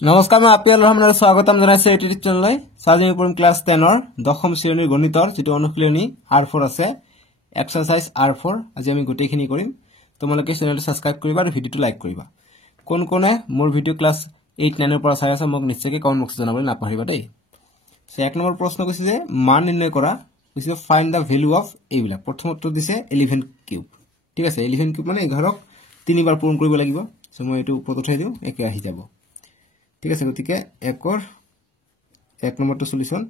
নমস্কাৰ মই আপিয়াল ৰহমানৰ স্বাগতম জনাইছো এই ইউটিউব চেনেললৈ সাজিং পঢ়িম ক্লাস 10 ৰ দশম শ্ৰেণীৰ গণিতৰ যেটো অনুশীলনী R4 আছে এক্সাৰসাইজ R4 আজি আমি গোটেইখিনি কৰিম তোমালোকে চেনেলটো সাবস্ক্ৰাইব কৰিবা আৰু ভিডিওটো লাইক কৰিবা কোন কোনে মোৰ ভিডিও ক্লাস 8 9 ৰ পৰা চাই আছে মোক নিশ্চয়কৈ কমেন্ট বক্সত জনাবলৈ নাপাহৰিবা দেই সে এক নম্বৰ প্ৰশ্ন কৈছে যে মান নিৰ্ণয় কৰা কৈছে ফাইন্ড দা ভ্যালু অফ এইবিলা প্ৰথম উত্তৰ দিছে 11 কিউব ঠিক আছে 11 কিউব মানে 11ক তিনিবাৰ পূৰণ কৰিব লাগিব সো মই এটো ওপৰত উঠাই দিও একে আহি যাব ঠিক আছে গতিকে এক নম্বৰটো সলিউশন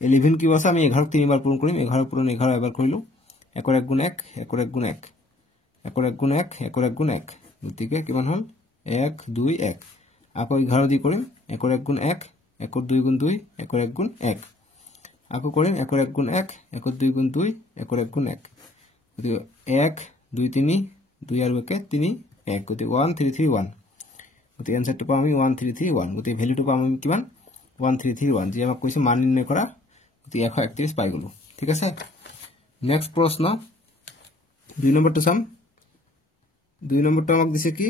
11 কিউব আছে আমি 11ক তিনিবাৰ পূৰণ কৰিম 11 পূৰণ 11 এবাৰ কৰিলো 1 1 গুণ 1 1 1 গুণ 1 1 1 গুণ 1 1 1 গুণ 1 গতিকে কিমান হল 1 2 1 আকৌ 11 দি কৰিম 1 1 গুণ 1 1 2 গুণ 2 1 1 গুণ 1 আকৌ কৰিম 1 1 গুণ 1 1 2 গুণ 2 1 1 গুণ 1 গতিকে 1 2 3 2 আৰু 1 3 1 গতিকে 1 3 3 1 গতিকে আনসারটো পাম আমি 1331 গতিকে ভ্যালুটো পাম আমি কিমান 1331 যে আমাক কৈছে মান নিৰ্ণয় কৰা গতিকে 131 পাই গলো ঠিক আছে নেক্সট প্ৰশ্ন 2 নম্বৰটো চাম 2 নম্বৰটো আমাক দিছে কি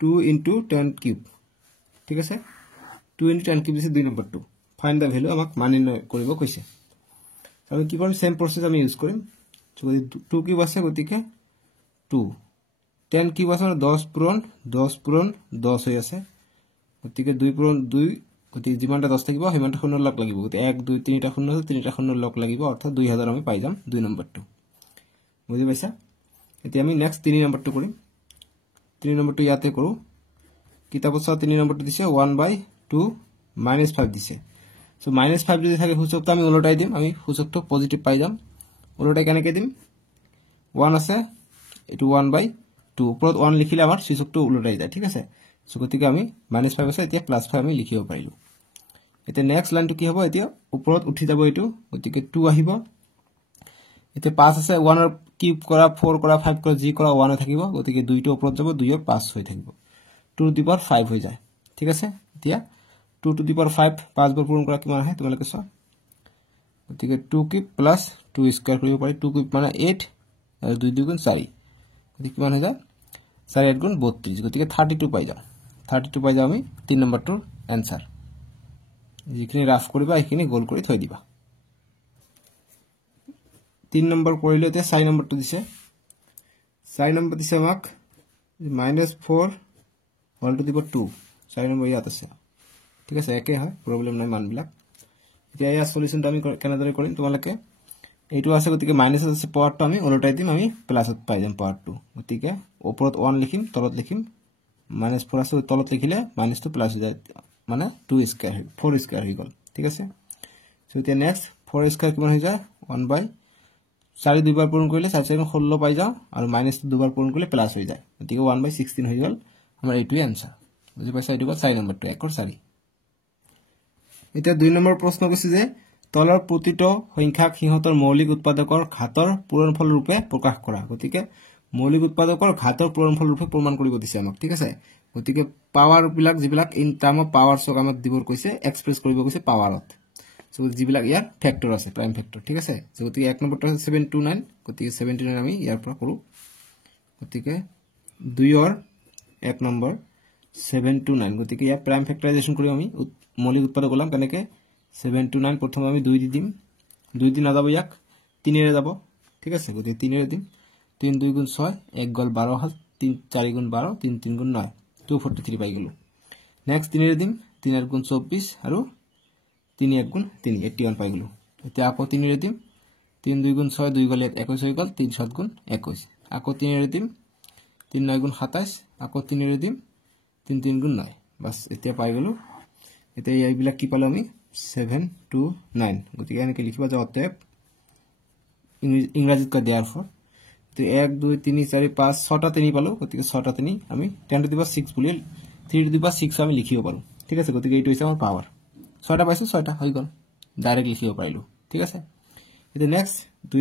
2 * 10 কিউব ঠিক আছে 2 * 10 কিউব দিছে 2 নম্বৰটো ফাইন্ড দা ভ্যালু আমাক মান নিৰ্ণয় কৰিব কৈছে আমি কি কৰিম সেম প্ৰসেস আমি ইউজ কৰিম যদি 2 কিউব আছে গতিকে 2 10 কিউব আছে 10 পূৰণ 10 হৈ আছে গতিকে 2 পূৰণ 2 গতিকে যিমানটা 10 থাকিব সিমানটা শূন্য লগ লাগিব গতিকে 1 2 3টা শূন্য আছে 3টা শূন্য লগ লাগিব অৰ্থাৎ 2000 আমি পাই যাম 2 নম্বৰটো বুজি পাইছা এতিয়া আমি নেক্সট 3 নম্বৰটো কৰিম 3 নম্বৰটো ইয়াতে কৰো কিতাপত 3 নম্বৰটো দিছে 1/2 -5 দিছে সো -5 যদি থাকে সূচকটো আমি উলটাই দিম আমি সূচকটো পজিটিভ পাই যাম উলটাই কেনেকৈ দিম 1 আছে এটো 1/2 ওপৰত 1 লিখিলে আমাৰ সূচকটো উলটাই যায় ঠিক আছে সো গতিকে আমি -5 আছে এতিয়া +5 আমি লিখিব পাৰিলো এতিয়া নেক্সট লাইনটো কি হ'ব এতিয়া ওপৰত উঠি যাব এটো গতিকে 2 আহিব এতিয়া 5 আছে 1 ৰ কিউব কৰা 4 কৰা 5 কৰা জি কৰা 1 থাকিব গতিকে 2 টো ওপৰত যাব 2 ৰ 5 হৈ থাকিব 2 টু দি পাৱাৰ 5 হৈ যায় ঠিক আছে এতিয়া 2 টু দি পাৱাৰ 5 5 বাৰ পূৰণ কৰা কিমান আহে তোমালোকে চোৱা গতিকে 2 কিউব প্লাস 2 স্কয়াৰ কৰিব পাৰি 2 কিউব মানে 8 আৰু 2 2 গুণ 4 গতিকে কিমান হৈ যায় 4 8 গুণ 32 গতিকে 32 পাই যাও 32 পাই যাও আমি 3 নম্বৰটোৰ आंसर যিখিনি ৰাফ কৰিবা এইখিনি গোল কৰি থৈ দিবা 3 নম্বৰ কৰিলে এতিয়া 4 নম্বৰটো দিছে 4 নম্বৰ দিছে আমাক -4 whole to the power 2 4 number ইয়াত আছে ঠিক আছে একে হয় প্ৰবলেম নাই মানবিলাক এতিয়া ইয়াৰ সলিউশনটো আমি কেনেদৰে কৰিম তোমালোকে এইটো আছে গতিকে মাইনাস আছে পাৱাৰটো আমি উলটাই দিম আমি প্লাসত পাই যাম পাৱাৰটো গতিকে ওপৰত 1 লিখিম তলত লিখিম -4 আছে তলত লিখিলে মাইনাসটো প্লাস হৈ যায় মানে 2 স্কয়াৰ 4 স্কয়াৰ হৈ গল ঠিক আছে সো এতিয়া নেক্সট 4 স্কয়াৰ কিমান হৈ যায় 1/4 দুইবাৰ পূৰণ কৰিলে 4 4 16 পাই যাও আৰু মাইনাসটো দুবাৰ পূৰণ কৰিলে প্লাস হৈ যায় গতিকে 1/16 হৈ গল আমাৰ এইটোই आंसर বুজি পাইছা এইটো 4 নম্বৰটো 1 ৰ 4 এতিয়া 2 নম্বৰ প্ৰশ্ন কৈছে যে তলৰ প্ৰতিটো সংখ্যাক সিহঁতৰ মৌলিক উৎপাদকৰ ঘাতৰ পূৰণফল ৰূপে প্ৰকাশ কৰা গতিকে মৌলিক উৎপাদকৰ ঘাতৰ পূৰণফল ৰূপে প্ৰমাণ কৰিব দিছে আমাক ঠিক আছে গতিকে পাৱাৰ বিলাক যিবিলাক ইন টাৰ্ম অফ পাৱাৰ সক আমাক দিবৰ কৈছে এক্সপ্ৰেছ কৰিব কৈছে পাৱাৰত সো যিবিলাক ইয়াৰ ফ্যাক্টৰ আছে প্ৰাইম ফ্যাক্টৰ ঠিক আছে সো গতিকে এক নম্বৰটো আছে 729 গতিকে 79 আমি ইয়াৰ পৰা কৰো গতিকে 2 ৰ এক নম্বৰ 729 গতিকে ইয়াৰ প্ৰাইম ফ্যাক্টৰাইজেচন কৰি আমি মৌলিক উৎপাদক ওলাম কেনেকৈ 729 প্ৰথম আমি 2 দি দিম 2 দি না যাব ইয়াক 3 ৰে যাব ঠিক আছে গতিকে 3 ৰে দিম 3 2 গুণ 6 1 গল 12 হল 3 4 গুণ 12 3 3 গুণ 9 243 পাই গলো নেক্সট 3 ৰে দিম 3 8 গুণ 24 আৰু 3 1 গুণ 3 81 পাই গলো এতিয়া আকৌ 3 ৰে দিম 3 2 গুণ 6 2 গল 21 হৈ গল 3 7 গুণ 21 আকৌ 3 ৰে দিম 3 9 গুণ 27 আকৌ 3 ৰে দিম 3 3 গুণ 9 বাস এতিয়া পাই গলো এতিয়া এইবিলাক কি পালো আমি 729 গতিকে এনেকৈ লিখিবা যে অতএব ইংৰাজীত কৈ দিয়াৰ ফৰ তো 1 2 3 4 5 6টা 3 পালো গতিকে 6টা 3 আমি 10 টু দি পাৱাৰ 6 বুলি 3 টু দি পাৱাৰ 6 আমি লিখিব পাৰো ঠিক আছে গতিকে এইটো হৈছে আমাৰ পাৱাৰ 6টা পাইছো 6টা হৈ গল ডাইৰেক্ট লিখিব পাৰিলো ঠিক আছে এতিয়া নেক্সট 2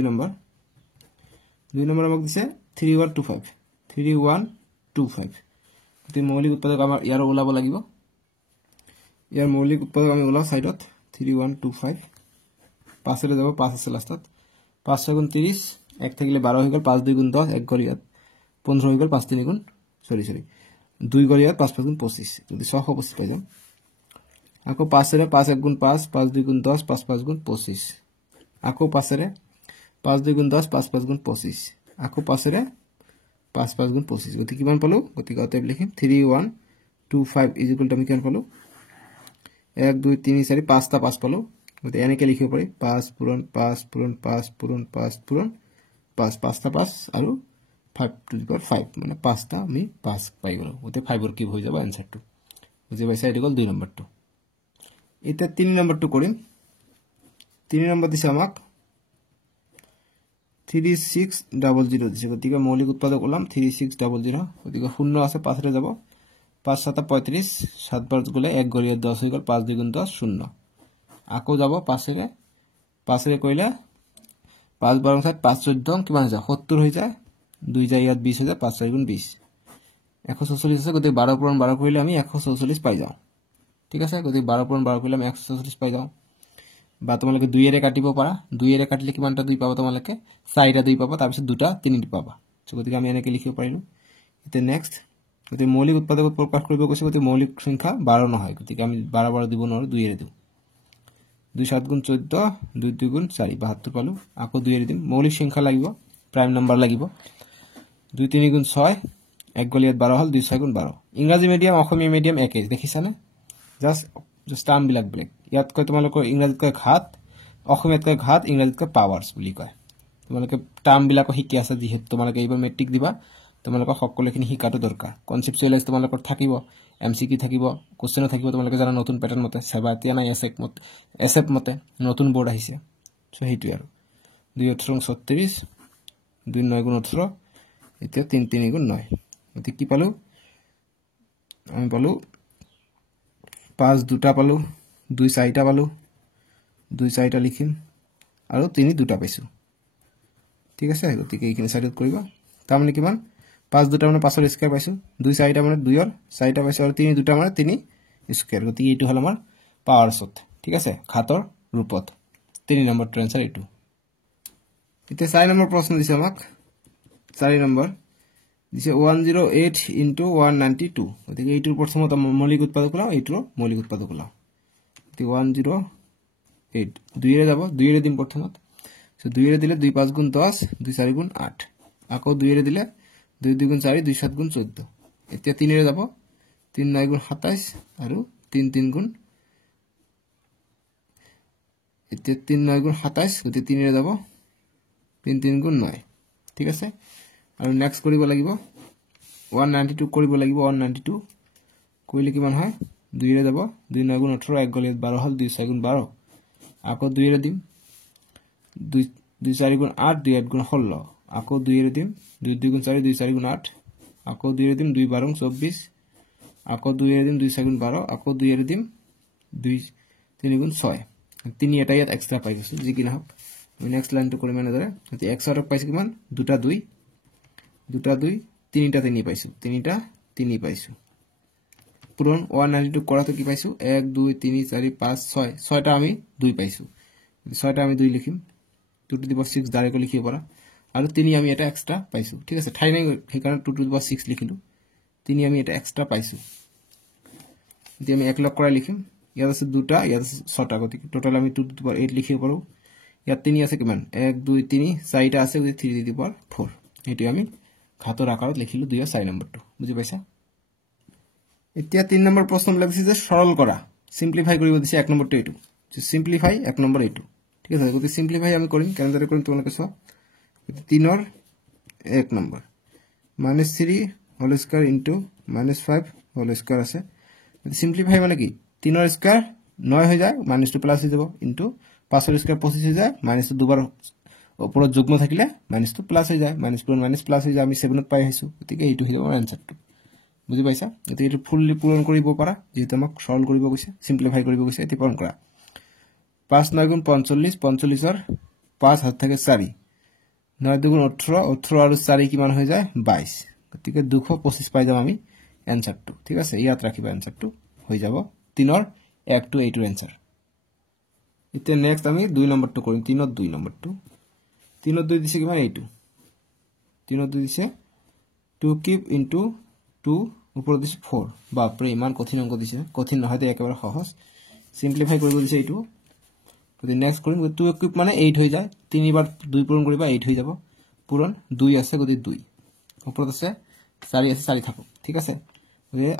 নম্বৰ আমাক দিছে 3125 3125 গতিকে মৌলিক উৎপাদক আমাৰ ইয়াৰ ওলাব লাগিব ইয়াৰ মৌলিক উৎপাদক আমি ওলাও সাইডত 3125 5 ৰে যাব 5 আছে লাষ্টত 5 গুণ 30 1 থাকিলে 12 হৈ গল 5 2 গুণ 10 1 গল ইয়াত 15 হৈ গল 5 3 গুণ 2 গল ইয়াত 5 5 গুণ 25 যদি 625 পাই যাম আকৌ 5 रे 5 1 गुण 5 5 2 गुण 10 5 5 गुण 25 আকৌ 5 रे 5 2 गुण 10 5 5 गुण 25 আকৌ 5 रे 5 5 गुण 25 গতি কিমান পালো গতি গতে লিখিম 3125 ইজ ইকুয়াল টু আমি কিমান পালো 1 2 3 4 5টা 5 পালো গতি এনেকে লিখিব পাৰি 5 পূৰণ 5 পূৰণ 5 পূৰণ 5 পূৰণ 5 5টা 5 আৰু 5 টু দি পাৱাৰ 5 মানে 5টা আমি 5 পাই গলো গতি 5 ৰ কিউব হৈ যাব आंसरটো বুজি পাইছা এটো গল 2 নম্বৰটো এটা 3 নম্বৰটো কৰিম 3 নম্বৰ দিছে আমাক 3600 দিছে গতিকে মৌলিক উৎপাদক ওলাম 3600 গতিকে শূন্য আছে 5 ৰে যাব 5 7 35 7 বাৰ গলে 1 গৰিয়ে 10 হৈ গল 5 2 গুণ 10 শূন্য আকৌ যাব 5 ৰে কইলা 5 12 7 5 14 কিমান যায় 70 হৈ যায় 2 যায় ইয়াত 20 হৈ যায় 5 4 গুণ 20 144 আছে গতিকে 12 পূৰণ 12 কৰিলে আমি 144 পাই যাও ঠিক আছে গতিকে 12 পূৰণ 12 কৰিলে আমি 144 পাই যাও বা তোমালোকে 2 এৰে কাটিব পাৰা 2 এৰে কাটিলে কিমানটা 2 পাবা তোমালোকে 4টা 2 পাবা তাৰ পিছত 2টা 3 পাবা গতিকে আমি এনেকে লিখিব পাৰিলো এতিয়া নেক্সট গতিকে মৌলিক উৎপাদক প্ৰকাশ কৰিব কৈছে গতিকে মৌলিক সংখ্যা 12 নহয় গতিকে আমি 12 12 দিব নোৱাৰো 2 এৰে দিও 2 7 গুণ 14 2 2 গুণ 4 72 পালো আকৌ 2 এৰে দিম মৌলিক সংখ্যা লাগিব প্ৰাইম নাম্বাৰ লাগিব 2 3 গুণ 6 এক গলিয়াত 12 হল 2 6 গুণ 12 ইংৰাজী মিডিয়াম অসমীয়া মিডিয়াম একেই দেখিছানে জাস্ট টাৰ্ম বিলাক ব্লেক ইয়াত কয় তোমালোকৰ ইংৰাজীত কয় ঘাত অসমীয়াত কয় ঘাত ইংৰাজীত কয় পাৱাৰস বুলি কয় তোমালোকে টাৰ্ম বিলাক শিকি আছে যেহেতু তোমালোকে এইবাৰ মেট্ৰিক দিবা তোমালোকৰ সকলোখিনি শিকাটো দৰকাৰ কনসেপচুৱেলাইজ তোমালোকৰ থাকিব এমসিকিউ থাকিব কোশ্চেন থাকিব তোমালোকে জানা নতুন প্যাটাৰ্ন মতে সেবাতিয়া নাই এসএফ মতে নতুন বোৰ্ড আহিছে সো হেইটো আৰু 2 18 36 2 9 গুণ 18 এতিয়া 3 3 গুণ 9 এতে কি পালো আমি পালো 5 দুটা পালো 2 4টা পালো 2 4টা লিখিম আৰু 3 দুটা পাইছো ঠিক আছে গতিকে এইখিনি সাইডত কৰিবা তাৰ মানে কিমান 5 দুটা মানে 5 ৰ স্কয়াৰ পাইছো 2 4টা মানে 2 ৰ 4টা পাইছো আৰু 3 দুটা মানে 3 স্কয়াৰ গতিকে এইটো হল আমাৰ পাৱাৰছত ঠিক আছে ঘাতৰ ৰূপত 3 নম্বৰ আনসাৰ এইটো এতিয়া 4 নম্বৰ প্ৰশ্ন দিছে আমাক 4 নম্বৰ দিছে 108 into 192 গতিকে এইটোৰ প্ৰথমত মৌলিক উৎপাদক ওলাও এইটোৰ মৌলিক উৎপাদক ওলাও গতিকে 108 2 এৰে যাব 2 এৰে দিম প্ৰথমত সো 2 এৰে দিলে 2 5 গুণ 10 2 4 গুণ 8 আকৌ 2 এৰে দিলে 2 2 গুণ 4 2 7 গুণ 14 এতিয়া 3 এৰে যাব 3 9 গুণ 27 আৰু 3 3 গুণ এতিয়া 3 9 গুণ 27 গতিকে 3 এৰে যাব 3 3 গুণ 9 ঠিক আছে আৰু নেক্সট কৰিব লাগিব 192 কৰিব লাগিব 192 কইলে কিমান হয় 2 এৰে যাব 2 9 গুণ 18 এক গলিত 12 হল 2 6 গুণ 12 আকৌ 2 এৰে দিম 2 4 গুণ 8 2 8 গুণ 16 আকৌ 2 এৰে দিম 2 2 গুণ 4 2 4 গুণ 8 আকৌ 2 এৰে দিম 2 12 24 আকৌ 2 এৰে দিম 2 6 গুণ 12 আকৌ 2 এৰে দিম 2 3 গুণ 6 3 এটা ইয়াত এক্সট্ৰা পাই গৈছো যি কি না হোক আমি নেক্সট লাইনটো কৰিম এনেদৰে এতিয়া x আৰ পাইছো কিমান দুটা 2 তিনিটা 3 পাইছো তিনিটা 3 পাইছো পূৰণ 192 কৰাটো কি পাইছো 1 2 3 4 5 6 6টা আমি 2 পাইছো 6টা আমি 2 লিখিম 2 টু দি পাৱাৰ 6 ডাইৰেক্ট লিখিব পাৰা আৰু 3 আমি এটা এক্সট্ৰা পাইছো ঠিক আছে ঠাই নাই সেইকাৰণে 2 টু দি পাৱাৰ 6 লিখিলো 3 আমি এটা এক্সট্ৰা পাইছো এতিয়া আমি এক লগ কৰা লিখিম ইয়াত আছে দুটা ইয়াত আছে 6টা গতিকে টোটাল আমি 2 টু দি পাৱাৰ 8 লিখিব পাৰো ইয়াত 3 আছে কিমান 1 2 3 4টা আছে 3 টু দি পাৱাৰ 4 এটো আমি ঘাতৰ আকাৰত লিখিলো 2 4 নম্বৰটো বুজি পাইছা এতিয়া 3 নম্বৰ প্ৰশ্ন লাগিছে যে সৰল কৰা সিম্পলিফাই কৰিব দিছে 1 নম্বৰটো এটো সিম্পলিফাই 1 নম্বৰ এটো ঠিক আছে গতি সিম্পলিফাই আমি কৰিম কেনেদৰে কৰিম তোমালোকে চাও 3 ৰ 1 number -3 whole square into -5 whole square আছে সিম্পলিফাই মানে কি 3 ৰ স্কয়াৰ 9 হৈ যায় -2 প্লাস হৈ যাব ইনটু 5 ৰ স্কয়াৰ 25 হৈ যায় -2 দুবাৰ ওপৰত যুগ্ম থাকিলে -2 প্লাস হৈ যায় -2 প্লাস হৈ যায় আমি 7 ত পাই আহিছো গতিকে এইটো হ'ব আনসারটো বুজি পাইছা এতে এইটো ফুললি পূৰণ কৰিব পাৰা যেটো আমাক সৰল কৰিব কৈছে সিম্পলিফাই কৰিব কৈছে এতি পূৰণ কৰা 5 9 গুণ 45 45 ৰ 5 হাত থাকে 4 9 2 গুণ 18 18 আৰু 4 কিমান হৈ যায় 22 গতিকে 225 পাই যাম আমি আনসারটো ঠিক আছে ইয়াত ৰাখিবা আনসাৰটো হৈ যাব 3 ৰ 1 টু 8 ৰ আনসাৰ ইতে নেক্সট আমি 2 নম্বৰটো কৰিম 3 ৰ 2 নম্বৰটো 3 ৰ 2 দিছে কিমান এইটো 3 ৰ 2 দিছে 2 কিউব ইনটু 2 উপৰত দিছে 4 বাপৰে ইমান কঠিন অংক দিছে কঠিন নহয় তে একেবাৰে সহজ সিম্পলিফাই কৰিব দিছে এইটো গতিকে নেক্সট কৰিম 2 কিউব মানে 8 হৈ যায় 3 বাৰ 2 পূৰণ কৰিবা 8 হৈ যাব পূৰণ 2 আছে গতিকে 2 ওপৰত আছে 4 আছে 4 থাকক ঠিক আছে গতিকে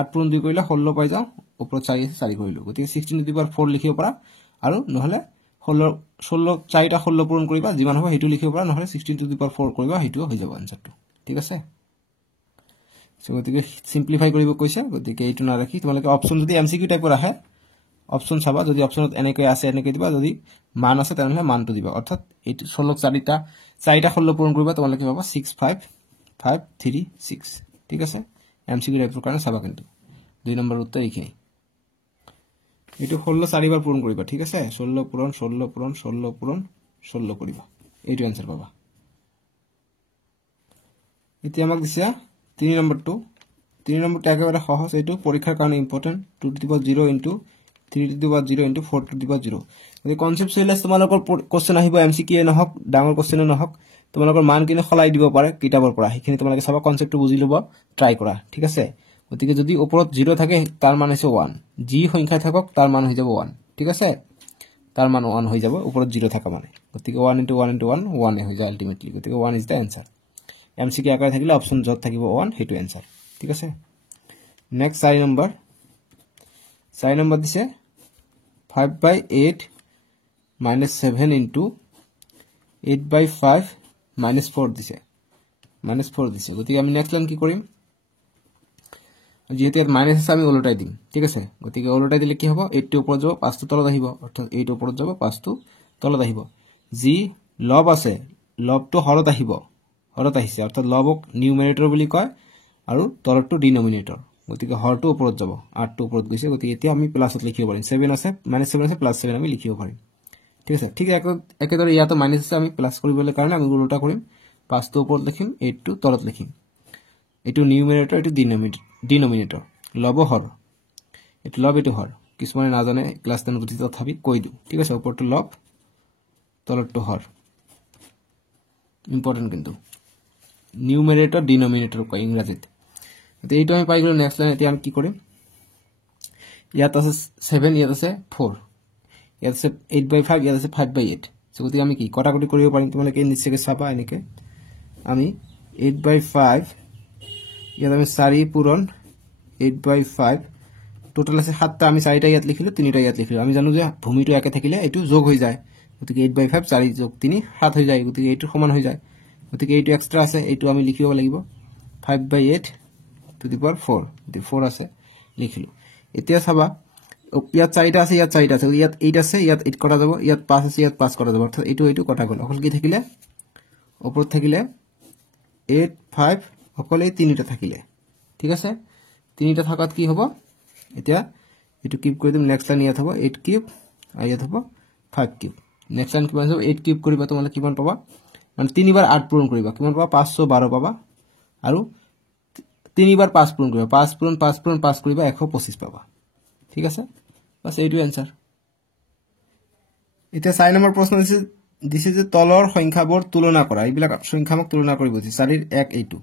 8 পূৰণ 2 কৰিলে 16 পাই যাও ওপৰত 4 আছে 4 কৰিলো গতিকে 16 টু দি পাৱাৰ 4 লিখিব পাৰা আৰু নহলে 16 4টা 16 পূৰণ কৰিবা যিমান হ'ব হেতু লিখিব পাৰা নহলে 16 টু দি পাৱাৰ 4 কৰিবা হেতু হৈ যাব আনসাৰটো ঠিক আছে সো গতিকে সিম্পলিফাই কৰিব কৈছে গতিকে এইটো না ৰাখি তোমালোকে অপচন যদি এমসিকিউ টাইপৰ আহে অপচন চাবা যদি অপচনত এনেকৈ আছে এনেকৈ দিবা যদি মান আছে তেনহলে মানটো দিবা অৰ্থাৎ এইটো 16 4টা 16 পূৰণ কৰিবা তোমালোকে পাবা 65536 ঠিক আছে এমসিকিউ টাইপৰ কাৰণে চাবা কিন্তু 2 নম্বৰ উত্তৰ এইখিনি এইটো 16 4 বাৰ পূৰণ কৰিবা ঠিক আছে 16 পূৰণ 16 পূৰণ 16 পূৰণ 16 কৰিবা এইটো आंसर পাবা এতিয়া আমাক দিছে 3 নম্বৰটো 3 নম্বৰটো একেবাৰে সহজ এইটো পৰীক্ষাৰ কাৰণে important 2 two the power 0 into 3 two the power 0 into 4 two the power 0 এই কনসেপচুৱেলাইজ তোমালোকৰ কোশ্চেন আহিব এমসিকিউ নহক ডাঙৰ কোশ্চেন নহক তোমালোকৰ মান কিনে খলাই দিব পাৰে কিতাবৰ পৰা সেইখিনি তোমালোকে সব কনসেপ্টটো বুজি লব ট্ৰাই কৰা ঠিক আছে গতিকে যদি ওপৰত 0 থাকে তাৰ মান হৈছে 1 জি সংখ্যা থাকক তাৰ মান হৈ যাব 1 ঠিক আছে তাৰ মান 1 হৈ যাব ওপৰত 0 থাকা মানে গতিকে 1 ইনটু 1 ইনটু 1 1 হৈ যায় আলটিমেটলি গতিকে 1 ইজ দা आंसर এমসিকিউ আকাৰে থাকিলে অপচন যত থাকিব 1 হেতু आंसर ঠিক আছে নেক্সট 4 নম্বৰ দিছে 5/8 -7 into 8/5 -4 দিছে -4 দিছে গতিকে আমি নেক্সট লাইন কি কৰিম যেহেতু এর মাইনাস আছে আমি উল্টাই দিম ঠিক আছে গতিকে উল্টাই দিলে কি হবে 8 টো উপৰত যাব 5 টো তলত আহিব অৰ্থাৎ 8 উপৰত যাব 5 টো তলত আহিব জি লব আছে লবটো হৰত আহিব হৰত আহিছে অৰ্থাৎ লবক নিউমাৰেটৰ বুলি কয় আৰু তলৰটো ডিনোমিনেটৰ গতিকে হৰটো উপৰত যাব 8 টো উপৰত গৈছে গতিকে এতিয়া আমি প্লাসত লিখিব পাৰিম 7 আছে -7 আছে +7 আমি লিখিব পাৰিম ঠিক আছে ঠিক একেদৰে ইয়াতো মাইনাস আছে আমি প্লাস কৰিবলৈ কাৰণে আমি উল্টা কৰিম 5 টো উপৰত লিখিম 8 টো তলত লিখিম এটো নিউমাৰেটৰ এটো ডিনোমিনেটৰ লব হৰ এটো লব এটো হৰ কিছুমানে না জানে ক্লাস 10 গতি তথাপি কৈ দিও ঠিক আছে উপৰটো লব তলৰটো হৰ ইম্পৰ্টেন্ট কিন্তু নিউমাৰেটৰ ডিনোমিনেটৰ কয় ইংৰাজীত তো এইটো আমি পাই গলো নেক্সট লাইন এতিয়া আমি কি কৰিম ইয়াত আছে 7 ইয়াত আছে 4 ইয়াত আছে 8/5 ইয়াত আছে 5/8 সো গতিকে আমি কি কটাকটি কৰিব পাৰিম তোমালোকে নিশ্চয়কৈ চাবা এনেকে আমি 8/5 ইয়াত আমি 4 পূৰণ 8/5 টোটাল আছে 7টা আমি 4টা ইয়াত লিখিলো 3টা ইয়াত লিখিলো আমি জানো যে ভূমিটো একে থাকিলে এটো যোগ হৈ যায় গতিকে 8/5 4 যোগ 3 7 হৈ যায় গতিকে এটো সমান হৈ যায় গতিকে এটো এক্সট্ৰা আছে এটো আমি লিখিব লাগিব 5/8 টু দি পাৱাৰ 4 দি 4 আছে লিখিলো এতিয়া চাবা ইয়াত 4টা আছে ইয়াত 4টা আছে ইয়াত 8 আছে ইয়াত 8 কটা যাব ইয়াত 5 আছে ইয়াত 5 কটা যাব অৰ্থাৎ এটো কটা গল অকল কি থাকিলে ওপৰত থাকিলে 8 5 অকলে 3টা থাকিলে ঠিক আছে 3টা থাকাত কি হ'ব এতিয়া এটো কিউব কৰি দিম নেক্সট লাইন ইয়াত হ'ব 8 কিউব আৰু ইয়াত হ'ব 5 কিউব নেক্সট লাইন কিমান হ'ব 8 কিউব কৰিবা তোমালে কিমান পাবা মানে 3 বাৰ 8 পূৰণ কৰিবা কিমান পাবা 512 পাবা আৰু 3 বাৰ 5 পূৰণ কৰিবা 5 পূৰণ 5 পূৰণ 5 কৰিবা 125 পাবা ঠিক আছে বাস এইটো आंसर এতিয়া 4 নম্বৰ প্ৰশ্ন দিছে যে তলৰ সংখ্যাবোৰ তুলনা কৰা এইবিলাক সংখ্যামক তুলনা কৰিব দিছে 4 ৰ 1 এইটো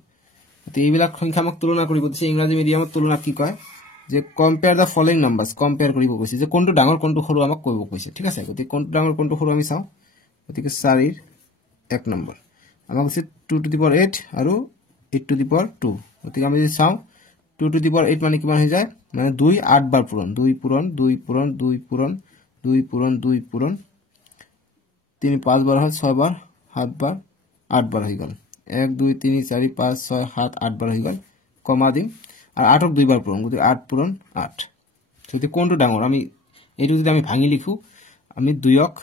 তো এইবিলাক সংখ্যামক তুলনা কৰিব দিছে ইংৰাজী মিডিয়ামত তুলনা কি কয় যে কম্পেয়াৰ দা ফলোইং নাম্বাৰস কম্পেয়াৰ কৰিব কৈছে যে কোনটো ডাঙৰ কোনটো সৰু আমাক কৰিব কৈছে ঠিক আছে গতি কোনটো ডাঙৰ কোনটো সৰু আমি চাও গতিকে 4 ৰ 1 নম্বৰ আমাক কৈছে 2 টু দি পাৱাৰ 8 আৰু 8 টু দি পাৱাৰ 2 গতিকে আমি যদি চাও 2 টু দি পাৱাৰ 8 মানে কিমান হৈ যায় মানে 2 8 বাৰ পূৰণ 2 পূৰণ 2 পূৰণ 2 পূৰণ 2 পূৰণ 2 পূৰণ 3 5 বাৰ হয় 6 বাৰ 7 বাৰ 8 বাৰ হৈ গল 1 2 3 4 5 6 7 8 বাৰ হৈ গল কমা দিম আৰ 8ক 2 বাৰ পূৰণ গতি 8 পূৰণ 8 যদি কোনটো ডাঙৰ আমি এইটো যদি আমি ভাঙি লিখো আমি 2ক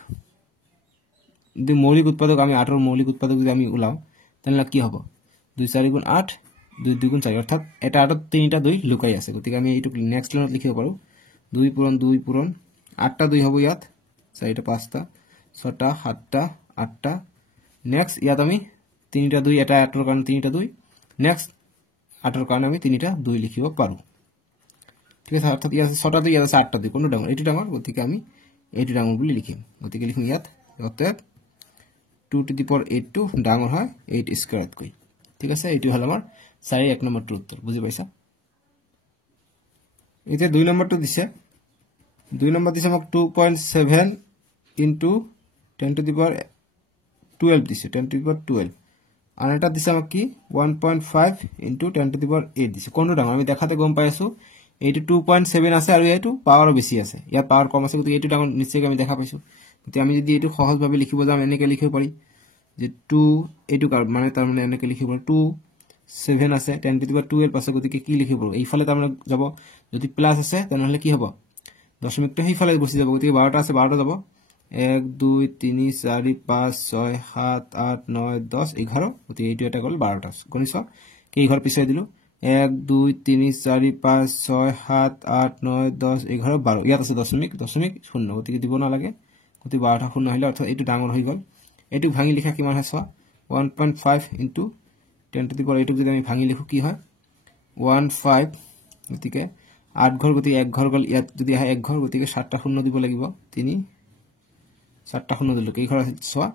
যদি মৌলিক উৎপাদক আমি 8ৰ মৌলিক উৎপাদক যদি আমি উলাও তেনলা কি হ'ব 2 4 গুণ 8 2 2 গুণ 4 অর্থাৎ এটা 8ত 3টা 2 লুকাই আছে গতিকে আমি এইটো নেক্সট লাইনত লিখিব পাৰো 2 পূৰণ 8টা 2 হ'ব ইয়াত 4টা 5টা 6টা 7টা 8টা নেক্সট ইয়াত আমি 3টা 2 এটা 8ৰ কাৰণে 3টা 2 নেক্সট 8ৰ কাৰণে আমি 3টা 2 লিখিব পাৰো ঠিক আছে অৰ্থাৎ ইয়াত 6টা 2 ইয়াত আছে 8টা 2 কোনটো ডাঙৰ এইটো ডাঙৰ গতিকে আমি এইটো ডাঙৰ বুলি লিখিম গতিকে লিখিম ইয়াত অৰ্থাৎ 2 টু দি পাৱাৰ 8 টো ডাঙৰ হয় 8 স্কয়াৰত কৈ ঠিক আছে এইটো হল আমাৰ 4 নম্বৰটো উত্তৰ বুজি পাইছা এতিয়া 2 নম্বৰটো দিছে 2 নম্বৰ দিছে আমাক 2.7 ইনটু 10 টু দি পাৱাৰ 12 দিছে 10 টু দি পাৱাৰ 12 আৰু এটা দিছে আমাক কি 1.5 ইনটু 10 টু দি পাৱাৰ 8 দিছে কোনটো ডাঙৰ আমি দেখাতে গম পাই আছো এইটো 2.7 আছে আৰু এইটো পাৱাৰ বেছি আছে ইয়াৰ পাৱাৰ কম আছে গতি এইটো ডাঙৰ নিশ্চয়কৈ আমি দেখা পাইছো গতি আমি যদি এইটো সহজভাৱে লিখিব যাম এনেকৈ লিখিব পাৰি যে 2 এইটো মানে তাৰ মানে এনেকৈ লিখিব 2 7 আছে 10 টু দি পাৱাৰ 12 আছে গতি কি লিখিব এইফালে তাৰ মানে যাব যদি প্লাস আছে তেনেহলে কি হ'ব দশমিকটো সেইফালে গুচি যাব গতি 12টা আছে 12টা যাব 1 2 3 4 5 6 7 8 9 10 11 গতি এইটো এটা গল 12টা গণিছ কি ঘৰ পিছাই দিলো 1 2 3 4 5 6 7 8 9 10 11 12 ইয়াত আছে দশমিক শূন্য গতি দিব না লাগে গতি 12টা শূন্য হইলে অর্থাৎ এইটো ডাঙৰ হৈ গল এইটো ভাঙি লিখা কিমান হয় 1.5 ইনটু 10 টু দি পাৱাৰ 8 যদি আমি ভাঙি লিখো কি হয় 15 গতিকে 8 ঘৰ গতি 1 ঘৰ গল ইয়াত যদি আহে 1 ঘৰ গতিকে 7টা শূন্য দিব লাগিব 3 7টা শূন্য দিলো কি ঘৰ আছে চোৱা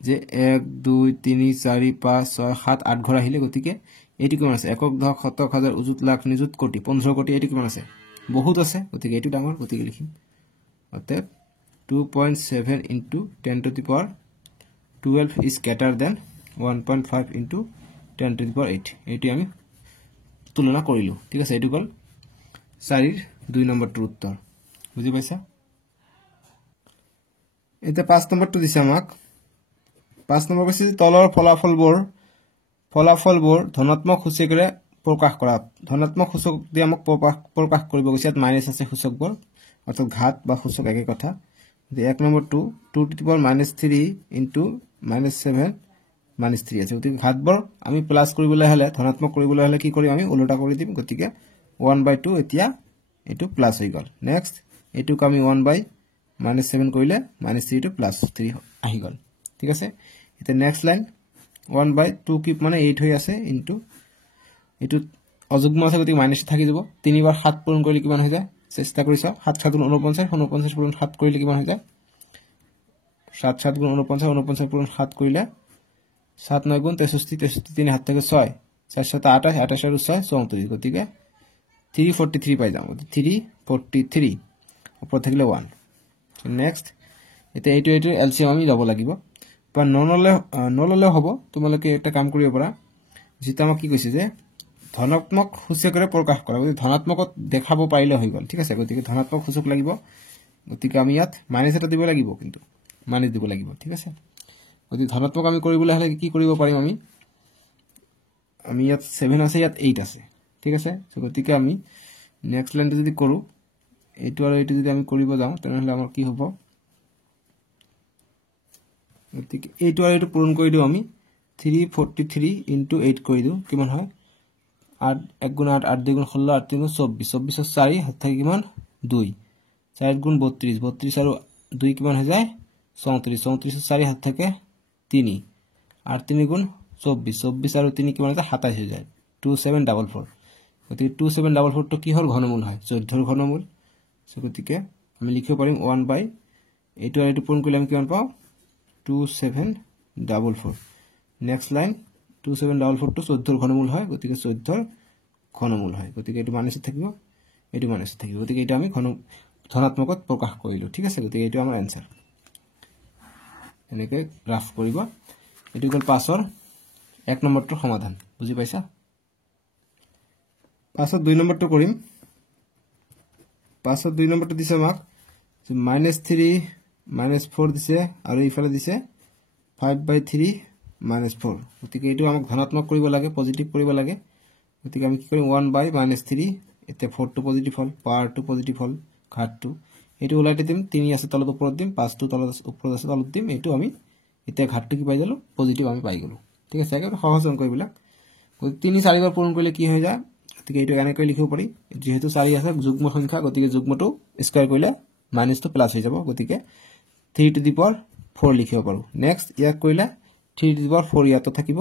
যে 1 2 3 4 5 6 7 8 ঘৰ আহিলে গতিকে এইটো কিমান আছে একক দশক শতক হাজাৰ উজুত লাখ নিযুত কোটি 15 কোটি এইটো কিমান আছে বহুত আছে গতিকে এইটো ডাঙৰ গতিকে লিখিম অতএব 2.7 into 10 two the power 12 is greater than 1.5 into 10 to the power 8 এইটো আমি তুলনা কৰিলো ঠিক আছে এইটো গল 4 2 নম্বৰটোৰ উত্তৰ বুজি পাইছা এটা 5 নম্বৰটো দিছে আমাক 5 নম্বৰ কৈছে তলৰ ফলাফলবোৰ ধনাত্মক সূচকেৰে প্ৰকাশ কৰা ধনাত্মক সূচক দি আমাক প্ৰকাশ কৰিব কৈছে ইয়াত মাইনাস আছে সূচকবোৰ অৰ্থাৎ ঘাত বা সূচক একে কথা 1 নম্বৰটো 2 to the power -3 into -7 -3 আছে গতিকে ঘাতবোৰ আমি প্লাস কৰিবলৈ হলে ধনাত্মক কৰিবলৈ হলে কি কৰিম আমি উল্টা কৰি দিম গতিকে 1/2 এতিয়া এটো প্লাস হৈ গল নেক্সট এটোক আমি 1/-7 কৰিলে -3 টু +3 আহি গল ঠিক আছে এতিয়া নেক্সট লাইন 1/2 কি মানে 8 হৈ আছে ইনটু এটো অযুগ্ম আছে গতিকে মাইনাস থাকি যাব 3 বাৰ 7 পূৰণ কৰিলে কিমান হৈ যায় চেষ্টা কৰিছ 7 7 49 49 পূৰণ 7 কৰিলে কিমান হৈ যায় 7 7 গুণ 49 49 পূৰণ 7 কৰিলে 7 9 গুণ 63 63 3 হাত থেকে 6 4 7 28 28 আৰু 6 34 গতিকে 343 পাই যাম 343 ওপৰ থাকিলে 1 নেক্সট এটা এইটো এলসিএম আমি যাব লাগিব বা নললে হ'ব তোমালোকে এটা কাম কৰিব পাৰা যেটা আমাক কি কৈছে যে ধনাত্মক সূচকেৰে প্ৰকাশ কৰা গতিকে ধনাত্মকত দেখাব পাৰিলে হৈ গল ঠিক আছে গতিকে ধনাত্মক সূচক লাগিব গতিকে আমি ইয়াত মাইনাস এটা দিব লাগিব কিন্তু মাইনাস দিব লাগিব ঠিক আছে গতিকে ধনাত্মক আমি কৰিবলৈ হলে কি কৰিব পাৰিম আমি ইয়াত 7 আছে ইয়াত 8 আছে ঠিক আছে গতিকে আমি নেক্সট লাইনটো যদি কৰো এইটো আৰু এইটো যদি আমি কৰিব যাওঁ তেনেহলে আমাৰ কি হ'ব গতিকে এইটো আৰু এইটো পূৰণ কৰি দিও আমি 343 * 8 কৰি দিও কিমান হয় 8 1 গুণ 8 8 2 গুণ 16 8 3 গুণ 24 24 ৰ 4 হাত থাকে কিমান 2 4 গুণ 32 32 আৰু 2 কিমান হৈ যায় 34 34 ৰ 4 হাত থাকে 3 8 3 গুণ 24 24 আৰু 3 কিমান হয় 27 হৈ যায় 2744 গতিকে 2744 টো কি হল ঘনমূল হয় 14 ৰ ঘনমূল গতিকে আমি লিখিব পাৰিম 1 এইটো আৰু এইটো পূৰণ কৰিলে আমি কিমান পাও 2744 নেক্সট লাইন 2744 টো 14 ৰ ঘনমূল হয় গতিকে 14 ৰ ঘনমূল হয় গতিকে এটো মাইনাস থাকিব এটো মাইনাস থাকিব গতিকে এটা আমি ধনাত্মকত প্ৰকাশ কৰিলো ঠিক আছে গতিকে এটো আমাৰ आंसर এনেকৈ গ্ৰাফ কৰিব এটো গল পাছৰ 1 নম্বৰটোৰ সমাধান বুজি পাইছা পাছৰ 2 নম্বৰটো কৰিম পাছৰ 2 নম্বৰটো দিছে আমাক -3 -4 দিছে আৰু ইফালে দিছে 5/3 -4 গতিকে এটো আমাক ধনাত্মক কৰিব লাগে পজিটিভ কৰিব লাগে গতিকে আমি কি কৰিম 1/-3 এতিয়া 4 টো পজিটিভ হল পাৱাৰ টো পজিটিভ হল ঘাতটো এটো উলাইতে দিম 3 আছে তলত ওপৰত দিম 5 টো তলত ওপৰত আছে তলত দিম এটো আমি এতিয়া ঘাতটো কি পাই গলো পজিটিভ আমি পাই গলো ঠিক আছে একেবাৰে সহজ অংক এইবিলাক 3 4 বাৰ পূৰণ কৰিলে কি হৈ যায় গতিকে এটো এনেকৈ লিখিব পাৰি যেহেতু 4 আছে যুগ্ম সংখ্যা গতিকে যুগ্মটো স্কয়াৰ কৰিলে মাইনাসটো প্লাস হৈ যাব গতিকে 3 টু দি পাৱাৰ 4 লিখিব পাৰো নেক্সট ইয়াক কৰিলে 3 টু দি পাৱাৰ 4 ইয়াত থাকিব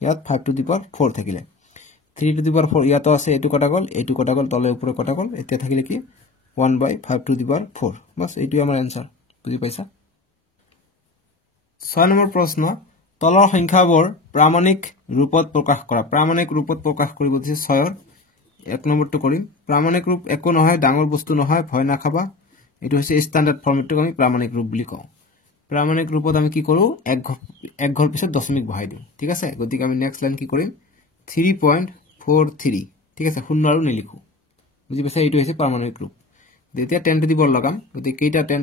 ইয়াত 5 টু দি পাৱাৰ 4 থাকিলে 3 টু দি পাৱাৰ 4 ইয়াত আছে এটো কটা গল তলে উপৰে কটা গল এতিয়া থাকিলে কি 1/5 টু দি পাৱাৰ 4 বাস এইটোই আমাৰ आंसर বুজি পাইছা 6 নম্বৰ প্ৰশ্ন তলৰ সংখ্যাবোৰ প্ৰামাণিক ৰূপত প্ৰকাশ কৰা প্ৰামাণিক ৰূপত প্ৰকাশ কৰিব দিছে 6ৰ এক নম্বৰটো কৰিম প্ৰামাণিক ৰূপ একো নহয় ডাঙৰ বস্তু নহয় ভয় নাখাবা এটো হৈছে স্ট্যান্ডাৰ্ড ফৰ্মেটটো আমি প্ৰামাণিক ৰূপ বুলি কওঁ প্ৰামাণিক ৰূপত আমি কি কৰো এক ঘৰ পিছত দশমিক বহাই দিওঁ ঠিক আছে গতিকে আমি নেক্সট লাইন কি কৰিম 3.43 ঠিক আছে শূন্য আৰু নিলিখো বুজি পাইছা এইটো হৈছে প্ৰামাণিক ৰূপ যেতিয়া 10 টু দি পাৱাৰ লগাম গতিকে কেইটা 10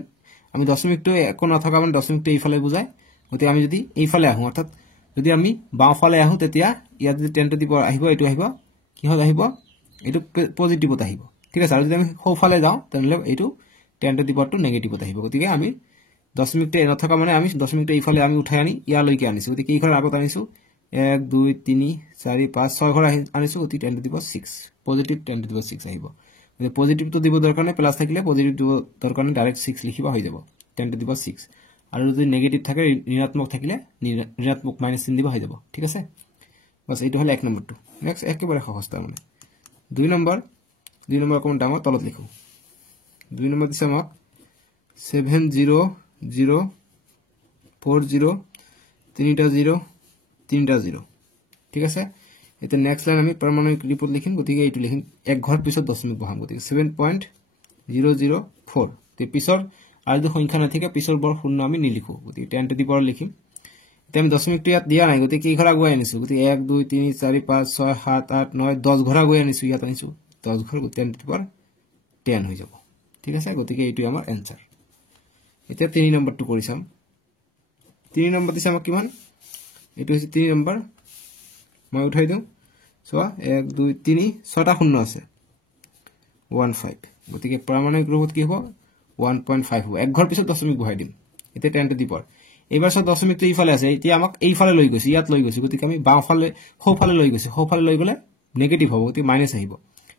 আমি দশমিকটো একো নথকা মানে দশমিকটো এইফালে বুজায় গতিকে আমি যদি এইফালে আহো অৰ্থাৎ যদি আমি বাওঁফালে আহো তেতিয়া ইয়াত যদি 10 টু দি পাৱাৰ আহিব এইটো আহিব কিহত আহিব এইটো পজিটিভত আহিব ঠিক আছে আৰু যদি আমি সোঁফালে যাওঁ তেনলে এইটো 10 টু দি পাৱাৰটো নেগেটিভত আহিব গতিকে আমি দশমিকটো নথকা মানে আমি দশমিকটো এইফালে আমি উঠাই আনি ইয়ালৈকে আনিছো গতিকে এই ঘৰ আগত আনিছো 1 2 3 4 5 6 ঘৰ আনিছো গতিকে 10 two the power 6 positive 10 two the power 6 আহিব যদি পজিটিভটো দিব দৰকাৰ নাই প্লাস থাকিলে পজিটিভ দিব দৰকাৰ নাই ডাইৰেক্ট 6 লিখিবা হৈ যাব 10 টু দি পাৱাৰ 6 আৰু যদি নেগেটিভ থাকে ঋণাত্মক থাকিলে ঋণাত্মক মাইনাস চিন দিব হৈ যাব ঠিক আছে বাস এইটো হল এক নম্বৰটো নেক্সট একেবাৰে সহজ তাৰ মানে দুই নম্বৰ অকমান ডাঙৰ তলত লিখো দুই নম্বৰ দিছে আমাক 70040 তিনিটা 0 ঠিক আছে এটা নেক্সট লাইন আমি প্ৰামাণিক ৰিপোৰ্ট লিখিম গতিকে এইটো লিখিম এক ঘৰ পিছত দশমিক বহাম গতিকে 7.004 তে পিছৰ আৰু যদি সংখ্যা নাথাকে পিছৰ বৰ শূন্য আমি নিলিখো গতিকে 10 টু দি পাৱাৰ লিখিম এতিয়া আমি দশমিকটো ইয়াত দিয়া নাই গতিকে এই ঘৰ আগুৱাই আনিছো গতিকে 1 2 3 4 5 6 7 8 9 10 ঘৰ আগুৱাই আনিছো ইয়াত আনিছো 10 ঘৰ 10 টু দি পাৱাৰ 10 হৈ যাব ঠিক আছে গতিকে এইটো আমাৰ এনসাৰ এতিয়া 3 নম্বৰটো কৰি চাম 3 নম্বৰ দিছে আমাক কিমান এইটো হৈছে 3 নম্বৰ মই উঠাই দিও চোৱা 1 2 3 6টা শূন্য আছে 15 গতিকে প্ৰামাণিক ৰূপত কি হ'ব 1.5 হ'ব এক ঘৰ পিছত দশমিক বহাই দিম এতিয়া 10 টু দি পাৱাৰ এইবাৰ সব দশমিকটো এইফালে আছে এতিয়া আমাক এইফালে লৈ গৈছে ইয়াত লৈ গৈছে গতিকে আমি বাওঁফালে সোঁফালে লৈ গৈছে সোঁফালে লৈ গলে নেগেটিভ হ'ব গতিকে মাইনাস আহিব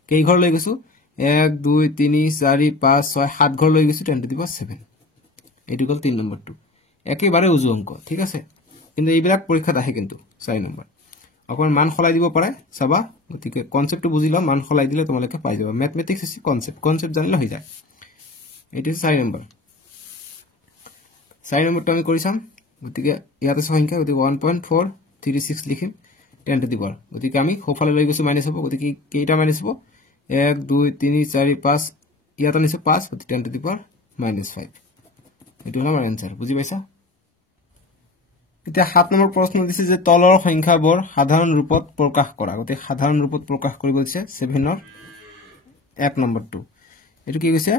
কেই ঘৰ লৈ গৈছো 1 2 3 4 5 6 7 ঘৰ লৈ গৈছো 10 টু দি পাৱাৰ 7 এইটো গল 3 নম্বৰটো একেবাৰে উজু অংক ঠিক আছে কিন্তু এইবিলাক পৰীক্ষাত আহে কিন্তু 4 নম্বৰ অকমান মান খলাই দিব পাৰে চাবা গতিকে কনসেপ্টটো বুজি লও মান খলাই দিলে তোমালোকে পাই যাবা ম্যাথমেটিক্স ইজ কনসেপ্ট জানিলে হৈ যায় এটো 4 নম্বৰ 4 নম্বৰটো আমি কৰি চাম গতিকে ইয়াত আছে সংখ্যা গতিকে 1.436 লিখিম 10 টু দি পাৱাৰ গতিকে আমি সোঁফালে লৈ গৈছো মাইনাস হ'ব গতিকে কেইটা মাইনাস হ'ব 1 2 3 4 5 ইয়াত আনিছো 5 গতিকে 10 টু দি পাৱাৰ -5 এটো হল আমাৰ আনসাৰ বুজি পাইছা এতিয়া 7 নম্বৰ প্ৰশ্ন দিছে যে তলৰ সংখ্যাবোৰ সাধাৰণ ৰূপত প্ৰকাশ কৰা গতিকে সাধাৰণ ৰূপত প্ৰকাশ কৰিব দিছে 7 ৰ 1 নম্বৰটো এটো কি কৈছে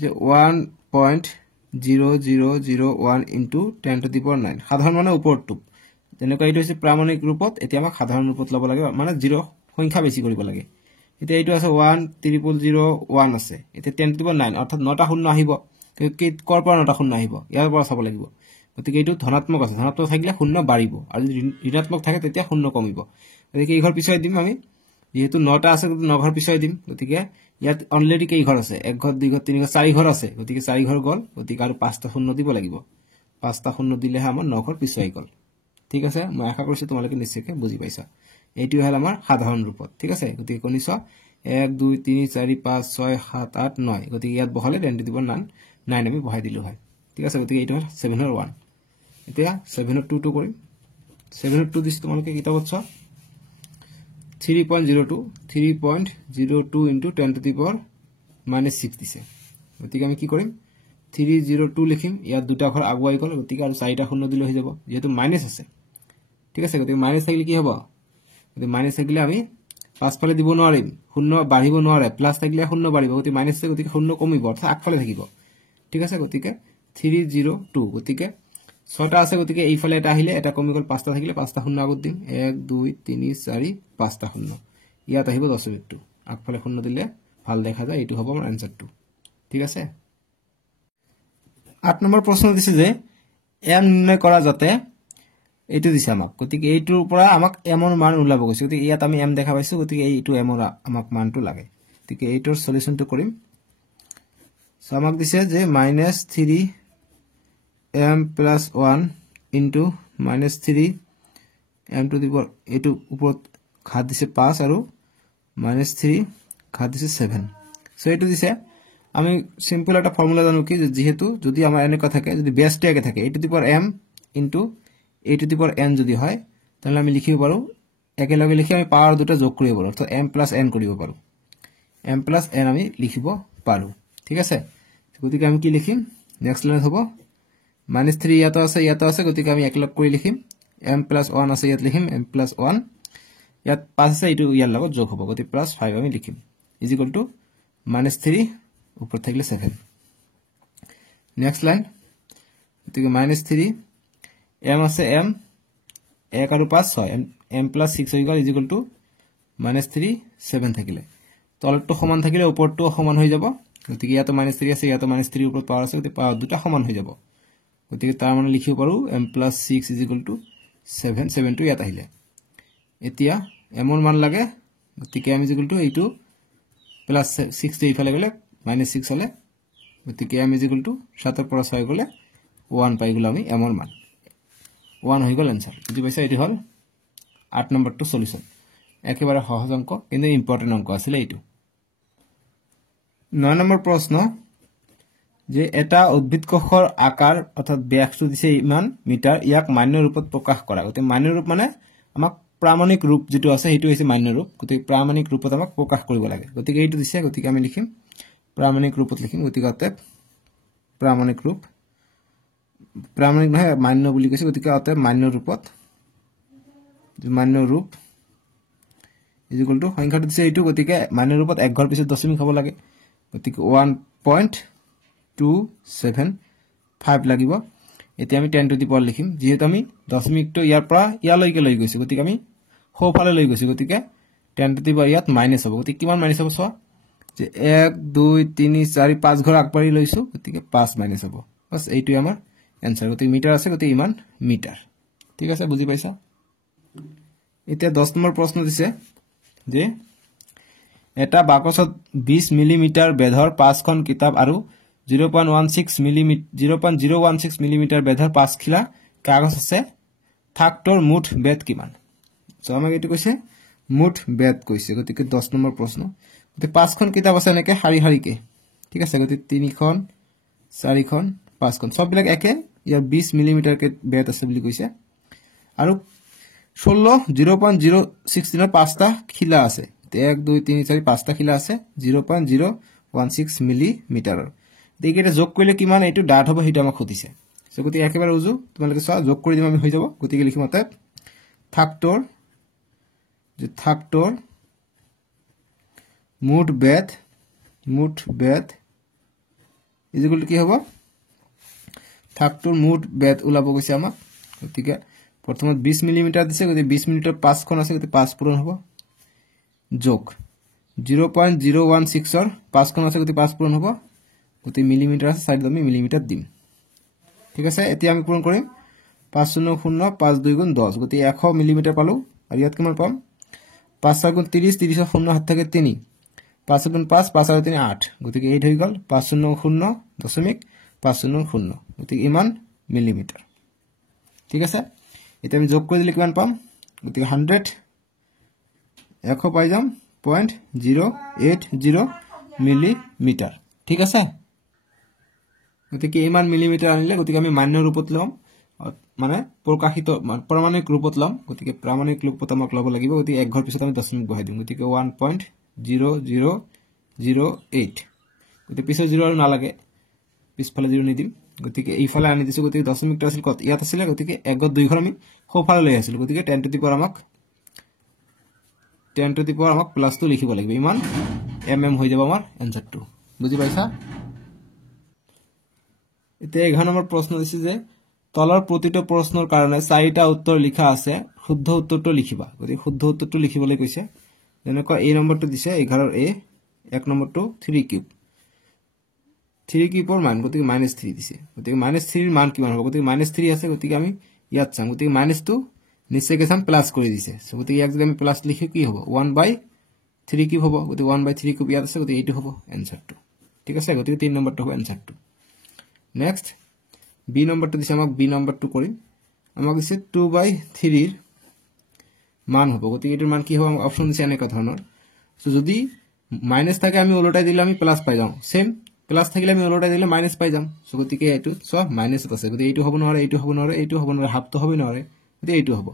যে 1.0001 into 10 to the power 9 সাধাৰণ মানে ওপৰটো যেনেকৈ এইটো হৈছে প্ৰামাণিক ৰূপত এতিয়া আমাক সাধাৰণ ৰূপত লব লাগে মানে 0 সংখ্যা বেছি কৰিব লাগে এতিয়া এইটো আছে 1.0001 আছে এতিয়া 10 to the power 9 অৰ্থাৎ 9টা শূন্য আহিব কি কৰ পৰা 9টা শূন্য আহিব ইয়াৰ পৰা চাব লাগিব গতিকে এইটো ধনাত্মক আছে ধনাত্মক থাকিলে শূন্য বাঢ়িব আৰু যদি ঋণাত্মক থাকে তেতিয়া শূন্য কমিব গতিকে এই ঘৰ পিছাই দিম আমি যেহেতু 9টা আছে 9 ঘৰ পিছাই দিম গতিকে ইয়াত অলৰেডি কেই ঘৰ আছে 1 ঘৰ 2 ঘৰ 3 ঘৰ 4 ঘৰ আছে গতিকে 4 ঘৰ গল গতিকে আৰু 5টা শূন্য দিব লাগিব 5টা শূন্য দিলে আমাৰ 9 ঘৰ পিছাই গল ঠিক আছে মই আশা কৰিছো তোমালোকে নিশ্চয়কৈ বুজি পাইছা এইটো হল আমাৰ সাধাৰণ ৰূপত ঠিক আছে গতিকে কোনিছ 1 2 3 4 5 6 7 8 9 গতিকে ইয়াত বহালে 10 দিব 9 আমি বহাই দিলো হয় ঠিক আছে গতিকে এইটো হল 7 ৰ 1 এতিয়া 7 ৰ 2 কৰিম 7 ৰ 2 দিছ তোমালোকে কিতাপত চোৱা 3.02 into 10 to the power -6 দিছে গতিকে আমি কি কৰিম 302 লিখিম ইয়াত দুটা ঘৰ আগুৱাই গল গতিকে আৰু 4টা শূন্য দিলে হৈ যাব যেহেতু মাইনাস আছে ঠিক আছে গতিকে মাইনাস থাকিলে কি হ'ব গতিকে মাইনাস থাকিলে আমি পাছফালে দিব নোৱাৰিম শূন্য বাঢ়িব নোৱাৰে প্লাস থাকিলে শূন্য বাঢ়িব গতিকে মাইনাস আছে গতিকে শূন্য কমিব অৰ্থাৎ আগফালে থাকিব ঠিক আছে গতিকে 302 গতিকে 6টা আছে গতিকে এইফালে এটা আহিলে এটা কমি গল 5টা থাকিলে 5টা শূন্য আগত দিম 1 2 3 4 5টা শূন্য ইয়াত আহিব দশমিকটো আগফালে শূন্য দিলে ভাল দেখা যায় এইটো হ'ব আমাৰ আনসাৰটো ঠিক আছে 8 নম্বৰ প্ৰশ্ন দিছে যে m নিৰ্ণয় কৰা যাতে এইটো দিছে আমাক গতিকে এইটোৰ পৰা আমাক m ৰ মান উলাব গৈছে গতিকে ইয়াত আমি m দেখা পাইছো গতিকে এইটো m ৰ আমাক মানটো লাগে গতিকে এইটোৰ সলিউশনটো কৰিম সো আমাক দিছে যে -3 m plus 1 into -3 m to the power এটো উপৰত ঘাত দিছে 5 আৰু -3 ঘাত দিছে 7 সো এটো দিছে আমি সিম্পল একটা ফর্মুলা জানো কি যেহেতু যদি আমাৰ এনেকা থাকে যদি বেসটো একে থাকে a to the power m into a to the power n যদি হয় তাহলে আমি লিখিব পাৰো একেলগে লিখি আমি পাৱাৰ দুটা যোগ কৰিব পাৰো অৰ্থাৎ m plus n কৰিব পাৰো m plus n আমি লিখিব পাৰো ঠিক আছে গতিকে আমি কি লিখিম নেক্সট লাইন হ'ব -3 ইয়াতো আছে গতিকে আমি একলগ কৰি লিখিম m plus 1 আছে ইয়াত লিখিম m plus 1 ইয়াত 5 আছে এটো ইয়াৰ লগত যোগ হ'ব গতিকে প্লাস 5 আমি লিখিম ইজ ইকুয়াল টু -3 উপৰ থাকিলে 7 নেক্সট লাইন গতিকে -3 m আছে m 1 আৰু 5 6 m plus 6 হৈ গ'ল ইজ ইকুয়াল টু -3 7 থাকিলে তলটো সমান থাকিলে ওপৰটো সমান হৈ যাব গতিকে ইয়াতো -3 আছে ইয়াতো -3 ওপৰত পাৱাৰ আছে গতিকে পাৱাৰ দুটা সমান হৈ যাব গতিকে তাৰ মানে লিখিব পাৰো m plus 6 is equal to 7 7 টো ইয়াত আহিলে এতিয়া m ৰ মান লাগে গতিকে m is equal to এইটো plus 6 টো ইফালে গলে -6 হলে গতিকে m is equal to 7 ৰ পৰা 6 গলে 1 পাই গলো আমি m ৰ মান 1 হৈ গল आंसर বুজি পাইছা এটি হল 8 নম্বৰটো সলিউশন একেবাৰে সহজ অংক কিন্তু ইম্পৰ্টেন্ট অংক আছিল এইটো 9 নম্বৰ প্ৰশ্ন যে এটা উদ্ভিদ কোষৰ আকাৰ অৰ্থাৎ ব্যাসটো দিছে ইমান মিটাৰ ইয়াক মান্য ৰূপত প্ৰকাশ কৰা গতে মান্য ৰূপ মানে আমাক প্ৰামাণিক ৰূপ যেটো আছে হেতু হৈছে মান্য ৰূপ গতে প্ৰামাণিক ৰূপত আমাক প্ৰকাশ কৰিব লাগে গতিকে এইটো দিছে গতিকে আমি লিখিম প্ৰামাণিক ৰূপত লিখিম গতিকে অতএব প্ৰামাণিক ৰূপ প্ৰামাণিক নহয় মান্য বুলি কৈছে গতিকে অতএব মান্য ৰূপত মান্য ৰূপ ইজ ইকুয়াল টু সংখ্যাটো দিছে এইটো গতিকে মান্য ৰূপত এক ঘৰ পিছত দশমিক হ'ব লাগে গতিকে 1.275 লাগিব এতিয়া আমি 10 টু দি পাৱাৰ লিখিম যেহেতু আমি দশমিকটো ইয়াৰ পৰা ইয়ালৈকে লৈ গৈছো গতিকে আমি সোঁফালে লৈ গৈছো গতিকে 10 টু দি পাৱাৰ ইয়াত মাইনাস হ'ব গতিকে কিমান মাইনাস হ'ব চোৱা যে 1 2 3 4 5 ঘৰ আগবাঢ়ি লৈছো গতিকে 5 মাইনাস হ'ব বাস এইটো আমাৰ आंसर গতিকে মিটাৰ আছে গতিকে ইমান মিটাৰ ঠিক আছে বুজি পাইছা এতিয়া 10 নম্বৰ প্ৰশ্ন দিছে যে এটা বাকচত 20 মিলিমিটাৰ বেধৰ 5খন কিতাপ আৰু 0.016 মিলিমিটাৰ বেধৰ 5 খিলা কাগজ আছে থাকটোৰ মুঠ বেদ কিমান সো আমাক এটো কৈছে মুঠ বেদ কৈছে গতিকে 10 নম্বৰ প্ৰশ্ন গতিকে 5খন কিতাপ আছে নেকে হাৰি হাৰিকে ঠিক আছে গতিকে 3খন 4খন 5খন সববিলাক একে ইয়াৰ 20 মিলিমিটাৰ কে বেদ আছে বুলি কৈছে আৰু 0.016 পাঁচটা খিলা আছে 1 2 3 4 পাঁচটা খিলা আছে 0.016 মিলিমিটাৰ দেখেটা যোগ কৰিলে কিমান এইটো ডাট হ'ব হিটো আমাক খুদিছে সো গতি একেবাৰে উজু তোমালোকে সব যোগ কৰি দিম আমি হৈ যাব গতিকে লিখিম অতএব থাকটোৰ মুঠ বেদ ইজ ইকুয়াল টু কি হ'ব থাকটোৰ মুঠ বেদ ওলাব গৈছে আমাক গতিকে প্ৰথমত 20 মিলিমিটাৰ দিছে গতিকে 20 মিলিমিটাৰ 5 খন আছে গতিকে 5 পূৰণ হ'ব যোগ 0.016 ৰ 5 খন আছে গতিকে 5 পূৰণ হ'ব গতি মিলিমিটাৰ আছে সাইড আমি মিলিমিটাৰ দিম ঠিক আছে এতিয়া আমি পূৰণ কৰিম 500 5 2 গুণ 10 গতি 100 মিলিমিটাৰ পালো আৰু ইয়াত কিমান পাম 5 গুণ 30 30 ৰ 0 হাত থাকে 3 5 গুণ 5 5 আৰু 3 8 গতিকে 8 হৈ গল 500.500 গতিকে ইমান মিলিমিটাৰ ঠিক আছে এতিয়া আমি যোগ কৰি দিলে কিমান পাম গতিকে 100 100 পাই যাম 0.080 মিলিমিটাৰ ঠিক আছে গতিকে ইমান মিলিমিটাৰ আনিলে গতিকে আমি মান্য ৰূপত লম মানে প্ৰকাশিত প্ৰামাণিক ৰূপত লম গতিকে প্ৰামাণিক ৰূপত আমাক লব লাগিব গতিকে এক ঘৰ পিছত আমি দশমিক বহাই দিম গতিকে 1.0008 গতিকে পিছত 0 আৰু নালাগে পিছফালে 0 নিদিম গতিকে এইফালে আনি দিছো গতিকে দশমিকটো আছিল কত ইয়াত আছিল গতিকে এক ঘৰ দুই ঘৰ আমি সোঁফালে লৈ আছিল গতিকে 10 টু দি পাৱাৰ আমাক প্লাস টো লিখিব লাগিব ইমান mm হৈ যাব আমাৰ आंसरটো বুজি পাইছা এতিয়া 11 নম্বৰ প্ৰশ্ন দিছে যে তলৰ প্ৰতিটো প্ৰশ্নৰ কাৰণে 4টা উত্তৰ লিখা আছে শুদ্ধ উত্তৰটো লিখিবা গতিকে শুদ্ধ উত্তৰটো লিখিবলৈ কৈছে যেনেকৈ এই নম্বৰটো দিছে 11 ৰ a এক নম্বৰটো 3 কিউব 3 কিউবৰ মান গতিকে -3 দিছে গতিকে -3 ৰ মান কিমান হ'ব গতিকে -3 আছে গতিকে আমি ইয়াত চাম গতিকে মাইনাসটো নিশ্চয়কৈ চাম প্লাস কৰি দিছে সো গতিকে ইয়াক যদি আমি প্লাস লিখি কি হ'ব 1/3 কিউব হ'ব গতিকে 1/3 কিউব ইয়াত আছে গতিকে এইটো হ'ব आंसरটো ঠিক আছে গতিকে 3 নম্বৰটো হ'ব आंसरটো নেক্সট বি নম্বৰটো দিছে আমাক বি নম্বৰটো কৰিম আমাক দিছে 2/3 ৰ মান হ'ব গতিকে এটোৰ মান কি হ'ব অপচন দিছে এনেকা ধৰণৰ সো যদি মাইনাস থাকে আমি উলটাই দিলে আমি প্লাস পাই যাম সেম প্লাস থাকিলে আমি উলটাই দিলে মাইনাস পাই যাম সো গতিকে এটো সব মাইনাস আছে গতিকে এইটো হ'ব নহয় এইটো হ'ব নহয় এইটো হ'ব নহয় হাফ তো হ'ব নহয় গতিকে এইটো হ'ব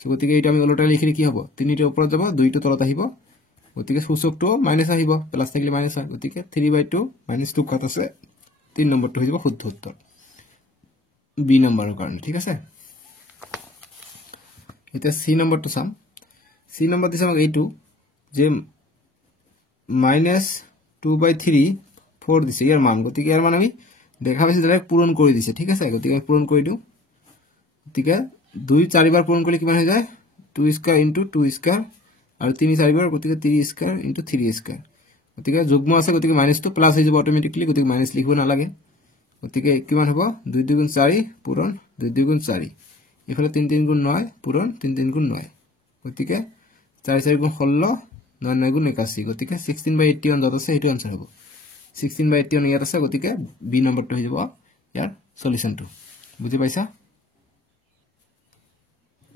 সো গতিকে এইটো আমি উলটাই লিখিলে কি হ'ব 3 ৰ ওপৰত যাব 2 টো তলত আহিব গতিকে সূচকটো মাইনাস আহিব প্লাস থাকিলে মাইনাস হয় গতিকে 3/2 - 2 কত আছে 3 নম্বৰটো হৈ যাব শুদ্ধ উত্তৰ বি নম্বৰৰ কাৰণে ঠিক আছে এটা সি নম্বৰটো চাম সি নম্বৰ দিছে আমাক এইটো যে -2/3 4 দিছে ইয়াৰ মান গতিকে ইয়াৰ মান আমি দেখা পাইছে ডাইৰেক্ট পূৰণ কৰি দিছে ঠিক আছে গতিকে পূৰণ কৰি দিও গতিকে 2 4 বাৰ পূৰণ কৰিলে কিমান হৈ যায় 2 স্কয়াৰ * 2 স্কয়াৰ আৰু 3 4 বাৰ গতিকে 3 স্কয়াৰ * 3 স্কয়াৰ গতিকে যুগ্ম আছে গতিকে -2 প্লাস হৈ যাব অটোমেটিক্যালি গতিকে মাইনাস লিখিব নালাগে গতিকে কিমান হ'ব 2 2 * 4 পূৰণ 2 2 * 4 ইফালে 3 3 * 9 পূৰণ 3 3 * 9 গতিকে 4 4 * 16 9 9 * 81 গতিকে 16/81 যত আছে এটো आंसर হ'ব 16/81 ইয়াত আছে গতিকে বি নম্বৰটো হৈ যাব ইয়াৰ সলিউশনটো বুজি পাইছা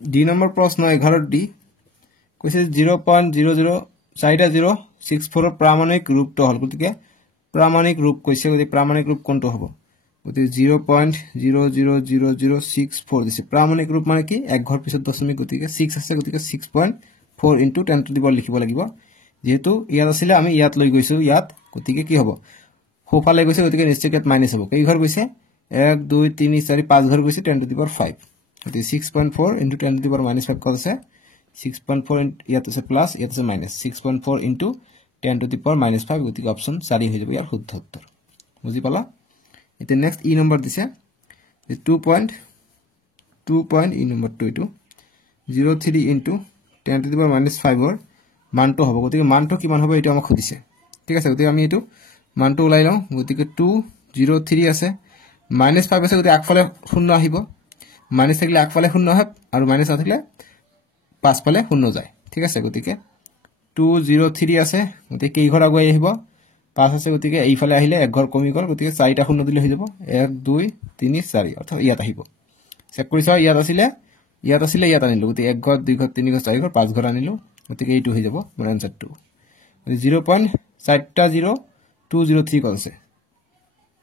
ডি নম্বৰ প্ৰশ্ন 11 ডি কৈছে 0.00464 প্ৰামাণিক ৰূপটো হল গতিকে প্ৰামাণিক ৰূপ কৈছে গতিকে প্ৰামাণিক ৰূপ কোনটো হ'ব গতিকে 0.00064 দিছে প্ৰামাণিক ৰূপ মানে কি এক ঘৰ পিছত দশমিক গতিকে 6 আছে গতিকে 6.4 * 10 টু দি পাৱাৰ লিখিব লাগিব যেহেতু ইয়াত আছিল আমি ইয়াত লৈ গৈছো ইয়াত গতিকে কি হ'ব হোফালে গৈছে গতিকে নিশ্চয়কৈ মাইনাস হ'ব কেই ঘৰ গৈছে 1 2 3 4 5 ঘৰ গৈছে 10 টু দি পাৱাৰ 5 গতিকে 6.4 * 10 টু দি পাৱাৰ -5 কত আছে 6.4 ইয়াত আছে প্লাস ইয়াত আছে মাইনাস 6.4 * 10 টু দি পাৱাৰ -5 গতিকে অপচন 4 হৈ যাব ইয়াৰ শুদ্ধ উত্তৰ বুজি পালা এতিয়া নেক্সট ই নম্বৰ দিছে 2. ই নম্বৰটো এটো 03 * 10 টু দি পাৱাৰ -5 ৰ মানটো হ'ব গতিকে মানটো কিমান হ'ব এটো আমাক খুদিছে ঠিক আছে গতিকে আমি এটো মানটো উলাই লওঁ গতিকে 203 আছে -5 আছে গতিকে আগফালে শূন্য আহিব মাইনাস থাকিলে আগফালে শূন্য হয় আৰু মাইনাস থাকিলে পাছফালে শূন্য যায় ঠিক আছে গতিকে 203 আছে গতিকে কেই ঘৰ আগুৱাই আহিব 5 আছে গতিকে এইফালে আহিলে এক ঘৰ কমি গল গতিকে 4টা শূন্য দিলে হৈ যাব 1 2 3 4 অর্থাৎ ইয়াত আহিব চেক কৰি চাও ইয়াত আছিলে ইয়াত আনিলো গতিকে এক ঘৰ দুই ঘৰ তিনি ঘৰ চাৰি ঘৰ পাঁচ ঘৰ আনিলো গতিকে এইটো হৈ যাব মোৰ আনসাৰটো 0.40203 কত আছে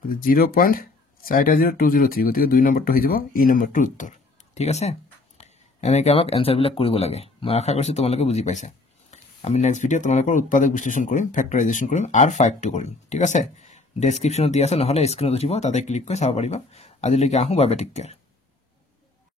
0.40203 গতিকে 2 নম্বৰটো হৈ যাব ই নম্বৰটোৰ উত্তৰ ঠিক আছে এনেকৈ আমাক আনসাৰ বিলাক কৰিব লাগে মই আশা কৰিছো তোমালোকে বুজি পাইছা আমি নেক্সট ভিডিও তোমালোকৰ উৎপাদক বিশ্লেষণ কৰিম ফ্যাক্টৰাইজেশন কৰিম আৰু 5 টো কৰিম ঠিক আছে ডেসক্ৰিপচনত দিয়া আছে নহলে স্ক্ৰিনত উঠিব তাতে ক্লিক কৰি চাব পাৰিবা আজিলৈকে আহো বাই বাই টেক কেয়াৰ